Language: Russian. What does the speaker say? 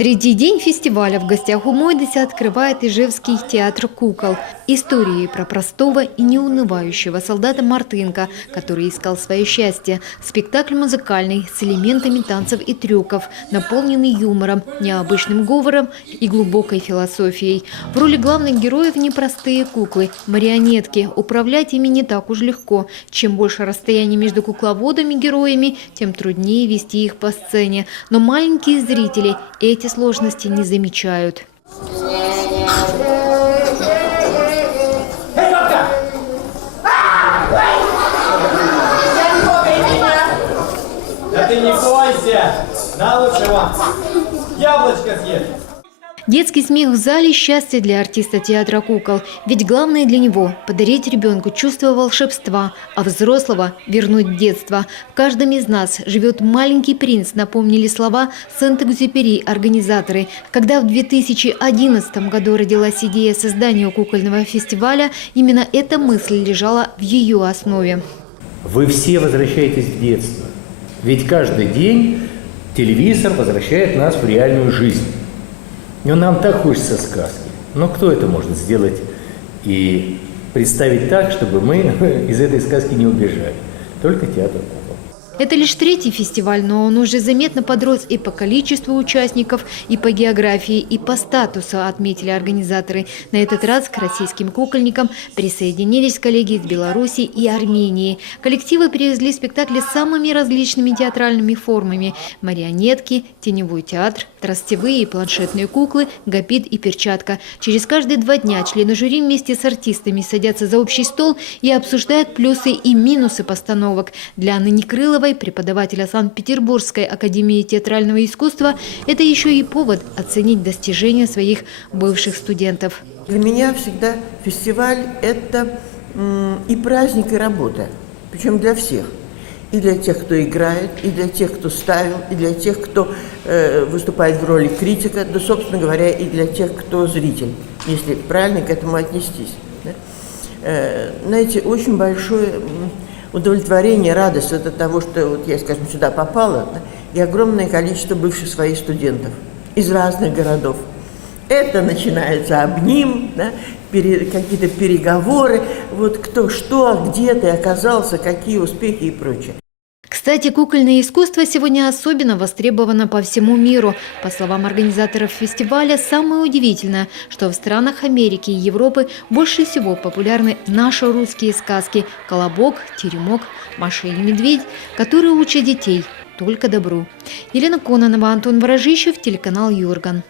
Третий день фестиваля в гостях у Мойдеса открывает Ижевский театр кукол. Истории про простого и неунывающего солдата Мартынка, который искал свое счастье. Спектакль музыкальный, с элементами танцев и трюков, наполненный юмором, необычным говором и глубокой философией. В роли главных героев непростые куклы, марионетки. Управлять ими не так уж легко. Чем больше расстояние между кукловодами-героями, тем труднее вести их по сцене. Но маленькие зрители эти сложности не замечают. Да ты не бойся! На лучше вам! Яблочко съешь! Детский смех в зале – счастье для артиста театра кукол. Ведь главное для него – подарить ребенку чувство волшебства, а взрослого – вернуть детство. В каждом из нас живет маленький принц, напомнили слова Сент-Экзюпери организаторы. Когда в 2011 году родилась идея создания кукольного фестиваля, именно эта мысль лежала в ее основе. Вы все возвращаетесь в детство. Ведь каждый день телевизор возвращает нас в реальную жизнь. Но нам так хочется сказки. Но кто это может сделать и представить так, чтобы мы из этой сказки не убежали? Только театр кукол. Это лишь третий фестиваль, но он уже заметно подрос и по количеству участников, и по географии, и по статусу, отметили организаторы. На этот раз к российским кукольникам присоединились коллеги из Беларуси и Армении. Коллективы привезли спектакли с самыми различными театральными формами – марионетки, теневой театр, тростевые и планшетные куклы, гапит и перчатка. Через каждые 2 дня члены жюри вместе с артистами садятся за общий стол и обсуждают плюсы и минусы постановок. Для Анны Некрыловой, преподавателя Санкт-Петербургской академии театрального искусства, это еще и повод оценить достижения своих бывших студентов. Для меня всегда фестиваль – это и праздник, и работа. Причем для всех. И для тех, кто играет, и для тех, кто ставил, и для тех, кто выступает в роли критика, да, собственно говоря, и для тех, кто зритель, если правильно к этому отнестись. Да? Знаете, очень большое удовлетворение, радость от того, что вот я, скажем, сюда попала, да, и огромное количество бывших своих студентов из разных городов. Это начинается обним, да, какие-то переговоры, вот кто что, где ты оказался, какие успехи и прочее. Кстати, кукольное искусство сегодня особенно востребовано по всему миру. По словам организаторов фестиваля, самое удивительное, что в странах Америки и Европы больше всего популярны наши русские сказки «Колобок», «Теремок», «Маша и медведь», которые учат детей только добру. Елена Кононова, Антон Ворожищев, телеканал Юрган.